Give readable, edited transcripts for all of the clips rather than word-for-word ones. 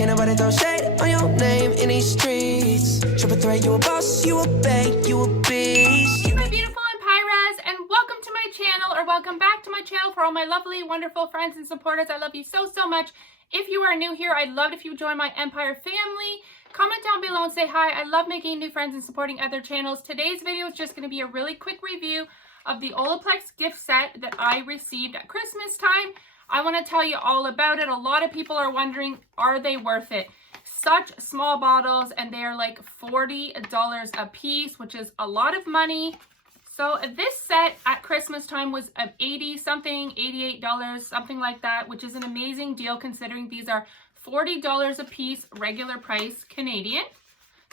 Can't nobody throw shade on your name in these streets. Triple threat, you a boss, you a bank, you a beast. My beautiful Empiras, and welcome to my channel, or welcome back to my channel for all my lovely, wonderful friends and supporters. I love you so, so much. If you are new here, I'd love if you join my Empire family. Comment down below and say hi. I love making new friends and supporting other channels. Today's video is just going to be a really quick review of the Olaplex gift set that I received at Christmas time. I want to tell you all about it. A lot of people are wondering, are they worth it? Such small bottles, and they're like $40 a piece, which is a lot of money. So this set at Christmas time was $80-something, $88, something like that, which is an amazing deal considering these are $40 a piece, regular price Canadian.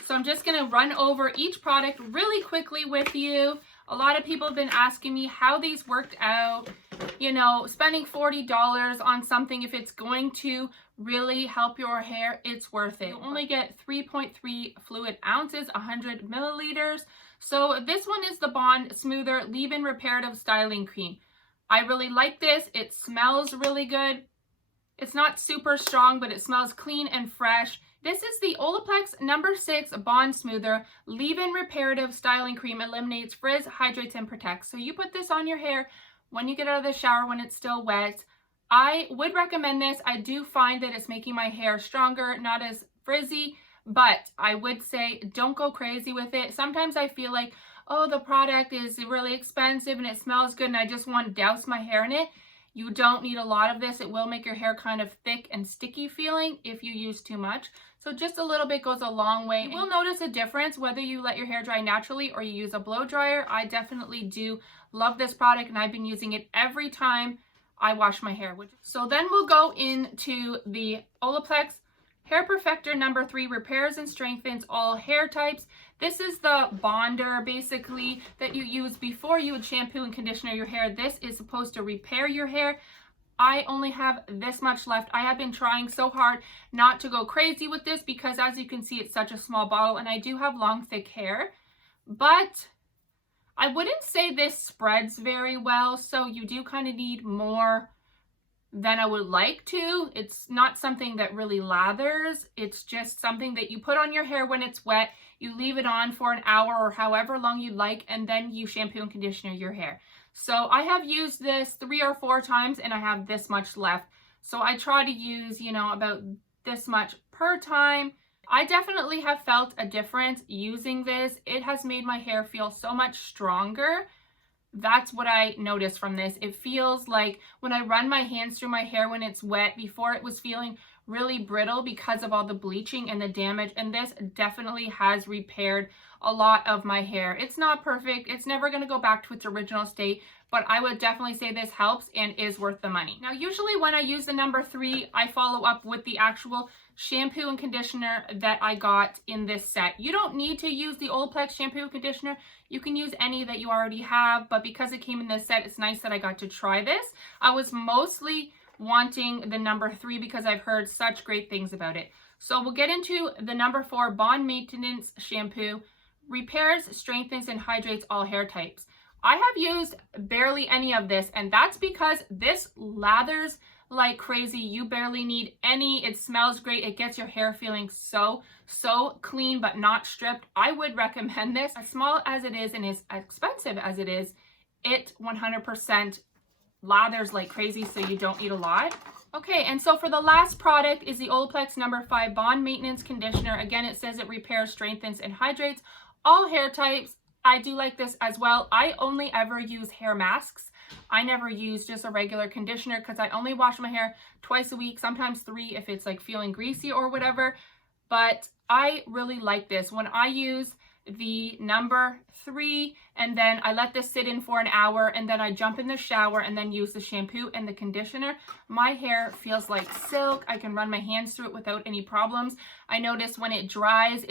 So I'm just going to run over each product really quickly with you. A lot of people have been asking me how these worked out. You know, spending $40 on something, if it's going to really help your hair, it's worth it. You only get 3.3 fluid ounces, 100 milliliters. So this one is the Bond Smoother Leave-In Reparative Styling Cream. I really like this. It smells really good. It's not super strong, but it smells clean and fresh. This is the Olaplex No. 6 Bond Smoother Leave-In Reparative Styling Cream. Eliminates frizz, hydrates, and protects. So you put this on your hair when you get out of the shower when it's still wet. I would recommend this. I do find that it's making my hair stronger, not as frizzy, but I would say don't go crazy with it. Sometimes I feel like, oh, the product is really expensive and it smells good and I just want to douse my hair in it. You don't need a lot of this. It will make your hair kind of thick and sticky feeling if you use too much. So just a little bit goes a long way. You will notice a difference whether you let your hair dry naturally or you use a blow dryer. I definitely do love this product and I've been using it every time I wash my hair. So then we'll go into the Olaplex Hair Perfector No. 3 Repairs and Strengthens All Hair Types. This is the bonder basically that you use before you would shampoo and conditioner your hair. This is supposed to repair your hair. I only have this much left. I have been trying so hard not to go crazy with this because as you can see, it's such a small bottle and I do have long, thick hair. But I wouldn't say this spreads very well, so you do kind of need more than I would like to. It's not something that really lathers. It's just something that you put on your hair when it's wet. You leave it on for an hour or however long you like, and then you shampoo and conditioner your hair. So I have used this 3 or 4 times and I have this much left. So I try to use, you know, about this much per time. I definitely have felt a difference using this. It has made my hair feel so much stronger. That's what I noticed from this. It feels like when I run my hands through my hair when it's wet, before it was feeling really brittle because of all the bleaching and the damage, and this definitely has repaired a lot of my hair. It's not perfect. It's never going to go back to its original state, but I would definitely say this helps and is worth the money. Now, usually when I use the No. 3, I follow up with the actual shampoo and conditioner that I got in this set. You don't need to use the Olaplex shampoo and conditioner. You can use any that you already have, but because it came in this set, it's nice that I got to try this. I was mostly wanting the No. 3 because I've heard such great things about it. So we'll get into the No. 4 Bond Maintenance Shampoo. Repairs, strengthens, and hydrates all hair types. I have used barely any of this, and that's because this lathers like crazy. You barely need any. It smells great. It gets your hair feeling so clean but not stripped. I would recommend this. As small as it is and as expensive as it is, it 100% lathers like crazy, so you don't need a lot. Okay, and so for the last product is the Olaplex No. 5 Bond Maintenance Conditioner. Again, it says it repairs, strengthens, and hydrates all hair types. I do like this as well. I only ever use hair masks. I never use just a regular conditioner because I only wash my hair twice a week, sometimes 3 if it's like feeling greasy or whatever. But I really like this. When I use the No. 3 and then I let this sit in for an hour and then I jump in the shower and then use the shampoo and the conditioner, my hair feels like silk. I can run my hands through it without any problems. I notice when it dries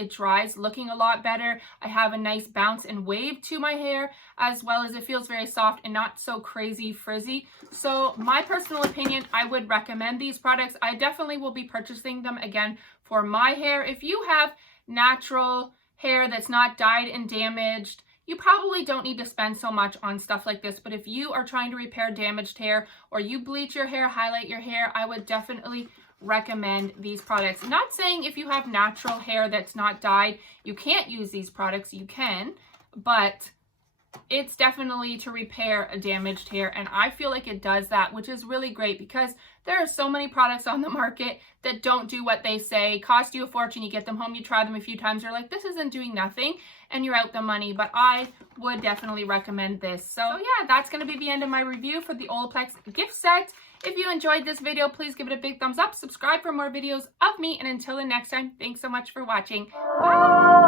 looking a lot better. I have a nice bounce and wave to my hair, as well as it feels very soft and not so crazy frizzy. So my personal opinion, I would recommend these products. I definitely will be purchasing them again for my hair. If you have natural hair that's not dyed and damaged, you probably don't need to spend so much on stuff like this. But if you are trying to repair damaged hair or you bleach your hair, highlight your hair, I would definitely recommend these products. Not saying if you have natural hair that's not dyed, you can't use these products. You can, but it's definitely to repair a damaged hair, and I feel like it does that, which is really great because there are so many products on the market that don't do what they say, cost you a fortune, you get them home, you try them a few times, you're like, this isn't doing nothing, and you're out the money. But I would definitely recommend this. So yeah, that's going to be the end of my review for the Olaplex gift set. If you enjoyed this video, please give it a big thumbs up, subscribe for more videos of me, and until the next time, thanks so much for watching. Bye!